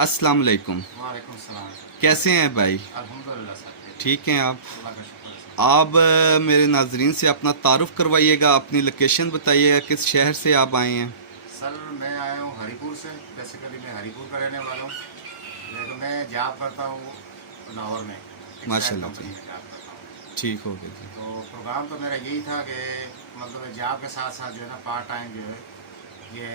अस्सलाम वालेकुम। वालेकुम सलाम। कैसे हैं भाई? अल्हम्दुलिल्लाह सर। ठीक हैं आप? अल्लाह का शुक्र है सर। आप मेरे नाजरीन से अपना तारुफ करवाइएगा, अपनी लोकेशन बताइएगा, किस शहर से आप आए हैं? सर मैं आया हूँ हरीपुर से। बेसिकली मैं हरीपुर का रहने वाला हूँ, लेकिन मैं जॉब करता हूँ लाहौर में, टेक्सटाइल माशाल्लाह जी। कंपनी में जॉब करता हूँ। ठीक हो गया जी। तो प्रोग्राम तो मेरा यही था कि मतलब जॉब के साथ साथ जो है ना पार्ट टाइम जो है ये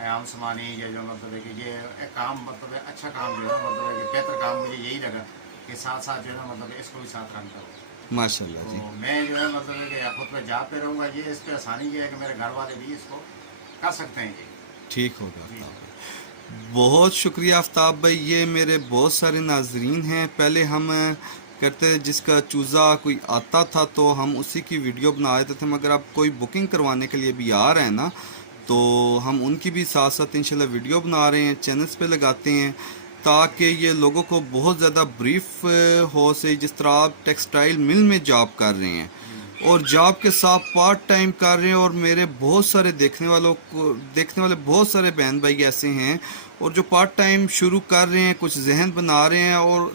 आयाम समानी ये जो मतलब है कि ये एक काम मतलब है अच्छा काम जो है मतलब है कि बेहतर काम मुझे यही लगा कि साथ साथ जो है ना मतलब इसको भी साथ रन करो। माशाल्लाह तो जी। मैं जो है मतलब है कि खुद पे जॉब पे रहूँगा, ये इस पर आसानी ये है कि मेरे घर वाले भी इसको कर सकते हैं ये। ठीक होगा जी आफ्ताब सर। भाई। बहुत शुक्रिया आफ्ताब भाई। ये मेरे बहुत सारे नाजरीन हैं। पहले हम करते जिसका चूज़ा कोई आता था तो हम उसी की वीडियो बना देते थे, मगर अब कोई बुकिंग करवाने के लिए भी आ रहे हैं ना, तो हम उनकी भी साथ साथ इंशाल्लाह वीडियो बना रहे हैं, चैनल्स पे लगाते हैं, ताकि ये लोगों को बहुत ज़्यादा ब्रीफ हो से। जिस तरह आप टेक्सटाइल मिल में जॉब कर रहे हैं जी और जॉब के साथ पार्ट टाइम कर रहे हैं, और मेरे बहुत सारे देखने वाले बहुत सारे बहन भाई ऐसे हैं और जो पार्ट टाइम शुरू कर रहे हैं, कुछ जहन बना रहे हैं, और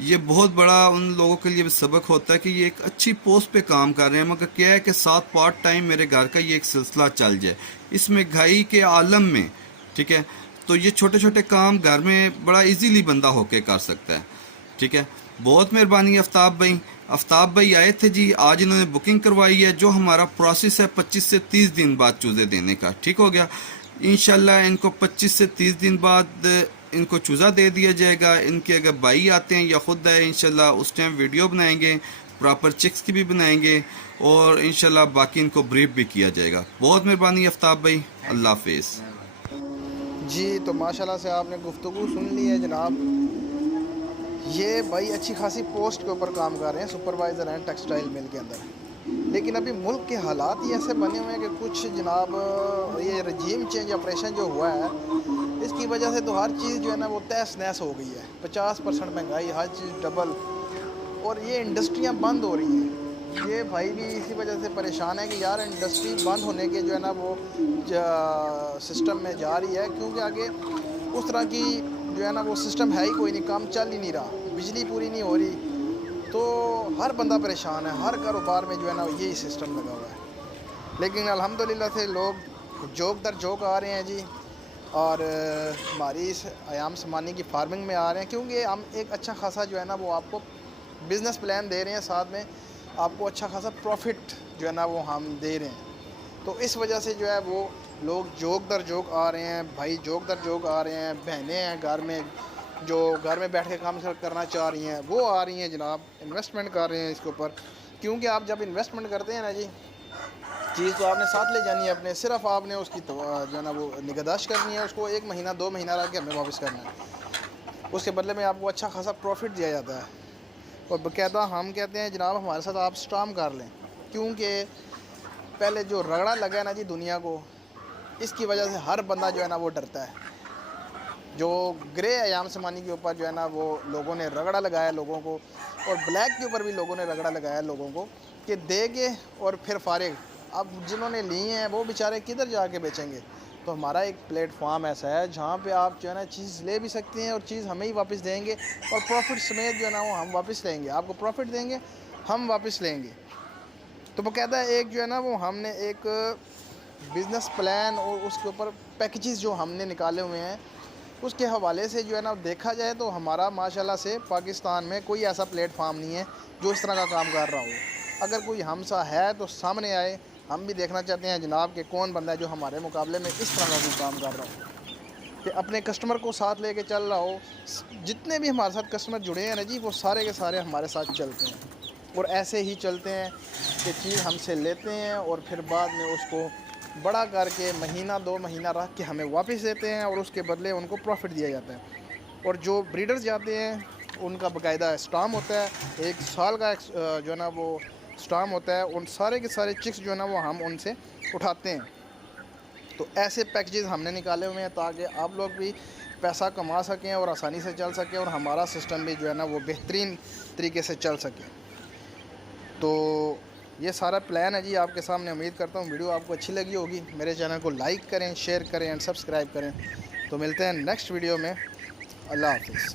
ये बहुत बड़ा उन लोगों के लिए भी सबक होता है कि ये एक अच्छी पोस्ट पे काम कर रहे हैं, मगर क्या है कि साथ पार्ट टाइम मेरे घर का ये एक सिलसिला चल जाए इस महंगाई के आलम में। ठीक है, तो ये छोटे छोटे काम घर में बड़ा इजीली बंदा होके कर सकता है। ठीक है, बहुत मेहरबानी आफ्ताब भाई। आफ्ताब भाई आए थे जी, आज इन्होंने बुकिंग करवाई है। जो हमारा प्रोसेस है 25 से 30 दिन बाद चूज़े देने का, ठीक हो गया। इंशाल्लाह इनको 25 से 30 दिन बाद इनको चूज़ा दे दिया जाएगा। इनके अगर भाई आते हैं या खुद आए इंशाल्लाह उस टाइम वीडियो बनाएंगे, प्रॉपर चिक्स की भी बनाएंगे, और इंशाल्लाह बाकी इनको ब्रीफ भी किया जाएगा। बहुत मेहरबानी आफ्ताब भाई। Thank Allah you. हाफिज़। मेहरबानी। जी, तो माशाल्लाह से आपने गुफ्तगू सुन ली है जनाब। ये भाई अच्छी खासी पोस्ट के ऊपर काम कर रहे हैं, सुपरवाइज़र हैं टेक्सटाइल मिल के अंदर। लेकिन अभी मुल्क के हालात ही ऐसे बने हुए हैं कि कुछ जनाब ये रजीम चेंज ऑपरेशन जो हुआ है, इसकी वजह से तो हर चीज़ जो है ना वो तहस नहस हो गई है। 50% महंगाई, हर चीज़ डबल, और ये इंडस्ट्रियां बंद हो रही हैं। ये भाई भी इसी वजह से परेशान है कि यार इंडस्ट्री बंद होने के जो है ना वो सिस्टम में जा रही है, क्योंकि आगे उस तरह की जो है ना वो सिस्टम है ही कोई नहीं, काम चल ही नहीं रहा, बिजली पूरी नहीं हो रही। तो हर बंदा परेशान है, हर कारोबार में जो है ना यही सिस्टम लगा हुआ है। लेकिन अल्हम्दुलिल्लाह से लोग जोक दर जोक आ रहे हैं जी, और हमारी इस आयाम समानी की फार्मिंग में आ रहे हैं, क्योंकि हम एक अच्छा खासा जो है ना वो आपको बिज़नेस प्लान दे रहे हैं, साथ में आपको अच्छा खासा प्रॉफिट जो है ना वो हम दे रहे हैं। तो इस वजह से जो है वो लोग जोक दर जोक आ रहे हैं, भाई जोक दर जोक आ रहे हैं। बहनें हैं घर में जो घर में बैठ के काम करना चाह रही हैं, वो आ रही हैं जनाब, इन्वेस्टमेंट कर रहे हैं इसके ऊपर। क्योंकि आप जब इन्वेस्टमेंट करते हैं ना जी, चीज़ तो आपने साथ ले जानी है अपने, सिर्फ आपने उसकी तो जो है ना वो निगहदाश्त करनी है, उसको 1 महीना 2 महीना रख के हमें वापस करना है। उसके बदले में आपको अच्छा खासा प्रॉफिट दिया जाता है। और बाकायदा हम कहते हैं जनाब हमारे साथ आप स्टाम कर लें, क्योंकि पहले जो रगड़ा लगा है ना जी दुनिया को, इसकी वजह से हर बंदा जो है ना वो डरता है। जो ग्रे अयाम समानी के ऊपर जो है ना वो लोगों ने रगड़ा लगाया लोगों को, और ब्लैक के ऊपर भी लोगों ने रगड़ा लगाया लोगों को कि देंगे और फिर फारिग। अब जिन्होंने लिए हैं वो बेचारे किधर जाके बेचेंगे। तो हमारा एक प्लेटफॉर्म ऐसा है जहाँ पे आप जो है ना चीज़ ले भी सकते हैं, और चीज़ हमें ही वापस देंगे, और प्रॉफिट समेत जो है ना वो हम वापस लेंगे। आपको प्रॉफिट देंगे, हम वापस लेंगे। तो बाकायदा एक जो है ना वो हमने एक बिज़नेस प्लान और उसके ऊपर पैकेजेस जो हमने निकाले हुए हैं, उसके हवाले से जो है ना देखा जाए तो हमारा माशाल्लाह से पाकिस्तान में कोई ऐसा प्लेटफार्म नहीं है जो इस तरह का काम कर रहा हो। अगर कोई हमसा है तो सामने आए, हम भी देखना चाहते हैं जनाब कि कौन बंदा है जो हमारे मुकाबले में इस तरह का कोई काम कर रहा हो, कि अपने कस्टमर को साथ लेके चल रहा हो। जितने भी हमारे साथ कस्टमर जुड़े हैं ना जी, वो सारे के सारे हमारे साथ चलते हैं, और ऐसे ही चलते हैं कि चीज़ हमसे लेते हैं और फिर बाद में उसको बड़ा करके महीना 2 महीना रख के हमें वापस देते हैं, और उसके बदले उनको प्रॉफिट दिया जाता है। और जो ब्रीडर्स जाते हैं उनका बाकायदा स्टाम होता है, 1 साल का जो है ना वो स्टाम होता है। उन सारे के सारे चिक्स जो है ना वो हम उनसे उठाते हैं। तो ऐसे पैकेजेस हमने निकाले हुए हैं ताकि आप लोग भी पैसा कमा सकें और आसानी से चल सकें, और हमारा सिस्टम भी जो है ना वो बेहतरीन तरीके से चल सके। तो ये सारा प्लान है जी आपके सामने। उम्मीद करता हूँ वीडियो आपको अच्छी लगी होगी। मेरे चैनल को लाइक करें, शेयर करें एंड सब्सक्राइब करें। तो मिलते हैं नेक्स्ट वीडियो में। अल्लाह हाफिज़।